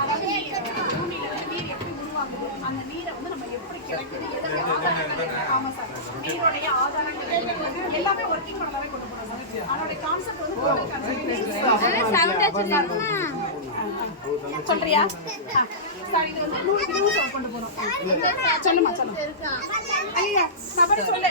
அதாவது பூமியில வந்து நீர் எப்படி உருவாகுது, அந்த நீரை வந்து நம்ம எப்படி கிடைக்குது, எதற்கு ஆதாரங்கள். ஆமா சார், நீருடைய ஆதாரங்கள் எல்லாமே ஒர்க்கிங் பண்ணலாமே கொண்டு போறோம் சார். அதோட கான்செப்ட் வந்து சொல்றியா சார்? இது வந்து 100 கிலோமீட்டர் கொண்டு போறோம். சொல்லுமா சொல்லுங்க. ஐயா நபர் சொல்லு.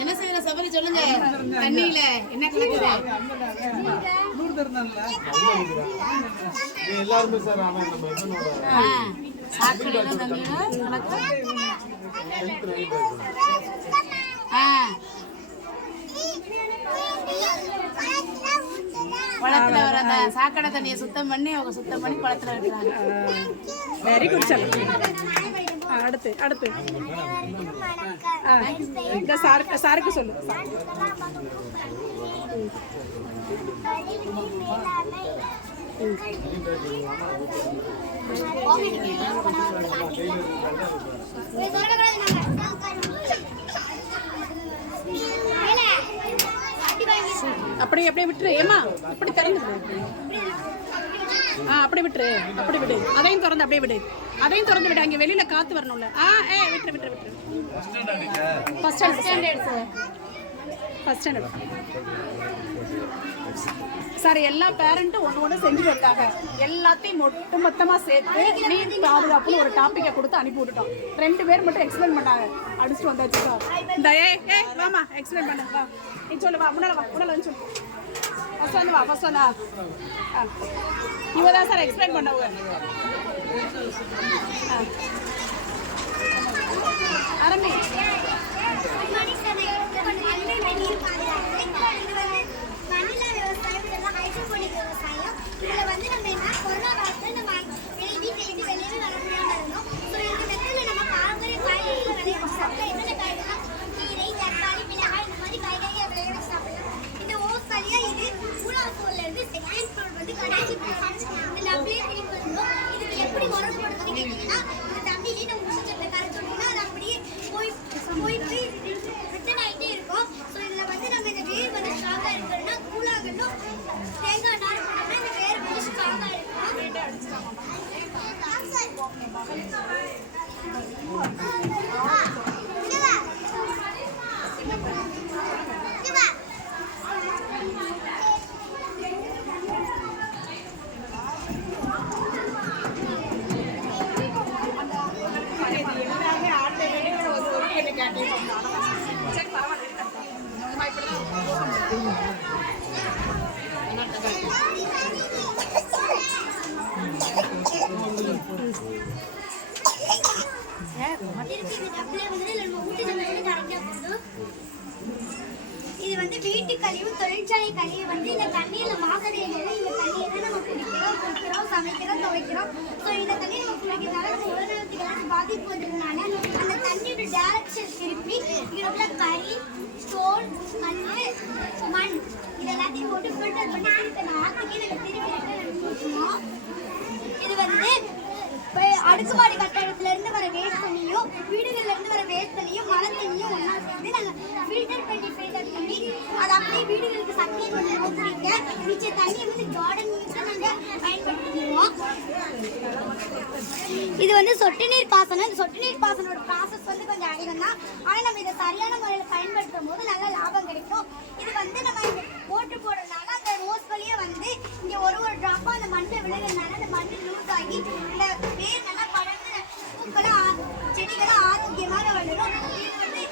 என்ன செய்யற சபரி சொல்லுங்க. தண்ணியில என்ன கிடக்குது? எல்லாருமே சார் சாக்கடையில தண்ணியில குளத்துல வர அந்த சாக்கடை தண்ணியை சுத்தம் பண்ணி அவங்க சுத்தம் பண்ணி குளத்துல விட்டுறாங்க. Very good sir. அடுத்து அடுத்து இந்த சாருக்கு சொல்லு. அப்படி அப்படியே விட்டுரு. ஏமா இப்படி திறந்து அப்படி விட்டுரு. அப்படி விடு. அதையும் திறந்து அப்படியே விடு. அதையும் திறந்து விடு. அங்கே வெளியில காத்து வரணும்ல. விட்டுரு விட்டுரு விட்டுரு. First standard sir. First standard sir. எல்லா பேரண்ட்டும் ஒன்று செஞ்சு வைக்காங்க. எல்லாத்தையும் மொத்தமாக சேர்த்து நீர் பாதுகாப்புன்னு ஒரு டாப்பிக்கை கொடுத்து அனுப்பி விட்டுட்டோம். 2 பேர் மட்டும் எக்ஸ்பிளைன் பண்ணாங்க. அடிச்சுட்டு வந்தாச்சு சார். இந்த வாமா எக்ஸ்பிளைன் பண்ண. வா நீ சொல்லு. வா முன்னால வா. முன்னால வந்து சொல்லு. ஃபர்ஸ்ட் வந்து வா. ஃபர்ஸ்ட் வந்தா இவ தான் சார் எக்ஸ்பிளைன் பண்ணவங்க. ஆரம்பி. இதுல வந்து நம்ம என்ன கொரோனா காலத்துல நம்ம வீட்டை விட்டு வெளியே வர முடியாம இருந்தோம். ஸோ இந்த மெத்தடில் நம்ம பாரம்பரிய காய்கறிகளை விளைய வச்சு சாப்பிடலாம். என்னென்ன காய்கறினா கீரை, தக்காளி, மிளகாய் இந்த மாதிரி காய்கறியை விளைய வச்சு சாப்பிடலாம். இந்த ஓஸ் வழியா இது 3வது ஃப்ளோர்ல இருந்து 2nd ஃப்ளோர் வந்து கடைசி இந்த அப்படியே திரும்பி வந்தோம். இதுக்கு எப்படி உரம் போடுறதுன்னு கேட்டீங்கன்னா இந்த தண்ணியிலே நம்ம உச்சத்தை கரைச்சோம்னா அது அப்படியே போய் ரிட்டர்ன் ஆகிட்டே இருக்கும். ஸோ இதில் வந்து நம்ம இந்த வேர் வந்து ஸ்ட்ராங்காக இருக்கணும்னா கூழாகட்டும் தேங்காய் நார் போட்டோம்னா இந்த வேர் வந்து ஸ்ட்ராங்காக இருக்கும். இது வந்து வீட்டு கழிவு, தொழிற்சாலை கழிவு வந்து இந்த தண்ணியில மாசடைகிறது. இந்த தண்ணியை தான் நம்ம குடிக்கிறோம், சமைக்கிறோம், துவைக்கிறோம். ஸோ இந்த தண்ணியை நம்ம குடிக்கிறதுனால நம்ம உடல்நலத்துக்கு ஏதாச்சும் பாதிப்பு வந்ததுனால அந்த தண்ணியோட டைரக்ஷன் திருப்பி இங்கே உள்ள கறி, ஸ்டோன், மண் இது எல்லாத்தையும் போட்டு ஃபில்டர் பண்ணி திருப்பி ஆற்றுக்கே நம்ம திருப்பி ஊற்றுவோம். இது வந்து அடுக்குமாடி கட்டடத்துல இருந்து வர வேஸ்ட் தண்ணியும் வீடுகள்ல இருந்து வர வேஸ்ட் தண்ணியும் மழை தண்ணியும் ஒன்னா சேர்ந்து நாங்க ஃபில்டர் பண்ணி அதை அப்படியே வீடுகளுக்கு சப்ளை பண்ணுவோம். குடிக்க மிச்ச தண்ணியை வந்து கார்டனுக்கு நாங்க பயன்படுத்திக்குவோம். இது வந்து சொட்டு நீர் பாசனம். இந்த சொட்டு நீர் பாசனோட ப்ராசஸ் வந்து கொஞ்சம் அதிகம் தான். ஆனால் நம்ம இதை சரியான முறையில் பயன்படுத்தும் போது நல்ல லாபம் கிடைக்கும். இது வந்து நம்ம ஓட்டு போடுறதுனால அந்த ரோஸ் வழியே வந்து இங்கே ஒரு ட்ராப்பாக அந்த மண்ணில் விழுகிறதுனால அந்த மண் லூஸ் ஆகி இந்த வேர் நல்லா படர்ந்து பூக்கெல்லாம் செடிகளாம் ஆரோக்கியமாக வளரும். இது வந்து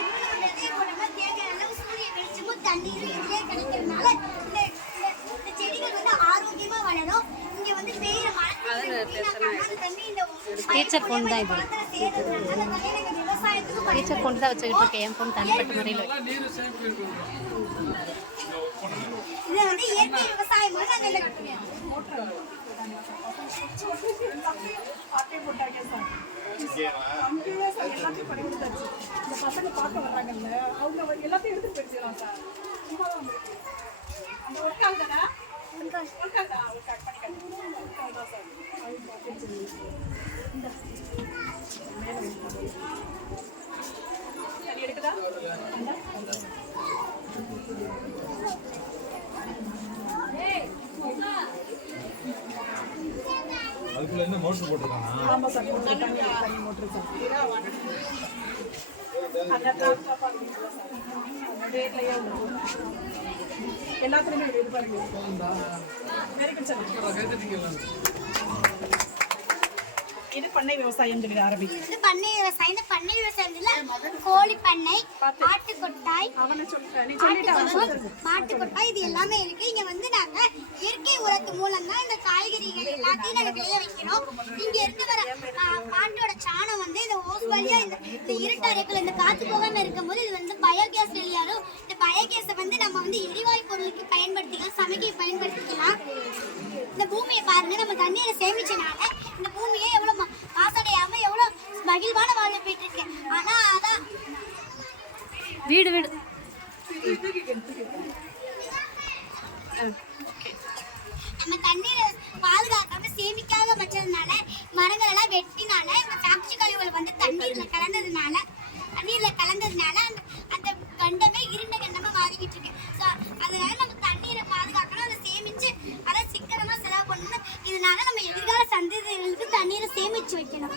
இன்னொரு விதையை போட்டோம்னா தேவையான அளவு சூரிய வெளிச்சமும் தண்ணீரும் இதுலேயே கிடைக்கிறதுனால இந்த செடிகள் வந்து ஆரோக்கியமாக வளரும். இங்கே வந்து பெய்யுற மழை தண்ணி இந்த டீச்சர் பொண்ணு தான் இது. டீச்சர் பொண்ணு தான் வச்சுக்கிட்டு இருக்கேன். என் பொண்ணு தனிப்பட்ட முறையில் இது வந்து இயற்கை விவசாயம் வந்து அந்த எல்லாத்தையும் பண்ணி கொடுத்தாச்சு. இந்த பசங்க பார்க்க வர்றாங்கல்ல, அவங்க எல்லாத்தையும் எடுத்து போயிடுச்சுலாம் சார். சும்மா தான் வந்துருக்கு. அந்த ஒர்க் ஆகுதுன்னா ஒர்க் ஆகுதா? கட் பண்ணி தான் சார். இந்த மேலே ஆமா சார் தண்ணி மோட்டர் சார் நேர்லயே எல்லாத்துலயுமே இது பாருங்க இது பண்ணை விவசாயம் சொல்லி ஆரம்பிச்சு இது பண்ணை விவசாயம். பண்ணை விவசாயத்துல கோழி பண்ணை, ஆட்டு கொட்டாய், மாட்டு கொட்டாய் இது எல்லாமே இருக்கு. இங்க வந்து நாங்க இயற்கை உரத்து மூலம் தான் இந்த காய்கறிகள் எல்லாத்தையும் நாங்க விளைய வைக்கிறோம். இங்க இருந்து வர மாட்டோட சாணம் வந்து இந்த ஓஸ் வழியா இந்த இருட்டறைக்குள்ள இந்த காத்து போகாம இருக்கும்போது இது வந்து பயோகேஸ் வெளியாகும். இந்த பயோகேஸை வந்து நம்ம வந்து எரிவாயு பொருளுக்கு பயன்படுத்திக்கலாம், சமைக்க பயன்படுத்திக்கலாம். இந்த பூமியை பாருங்க, நம்ம தண்ணீரை சேமிச்சனால இந்த பூமியை எவ்வளவு மாசடையாம எவ்வளவு மகிழ்வான வாழ போயிட்டு இருக்கு. ஆனா அதான் வீடு வீடு நம்ம தண்ணீரை பாதுகாக்காம சேமிக்காத வச்சதுனால மரங்கள் எல்லாம் வெட்டினால இந்த ஃபேக்டரி கழிவுகள் வந்து தண்ணீர்ல கலந்ததுனால அந்த கண்டமே இருண்ட கண்டமா மாறிக்கிட்டு இருக்கு. ஸோ அதனால நம்ம தண்ணீரை பாதுகாக்கணும், அதை சேமிச்சு அதை சிக்கனமா செலவு பண்ணணும். இதனால நம்ம எதிர்கால சந்ததிகளுக்கு தண்ணீரை சேமிச்சு வைக்கணும்.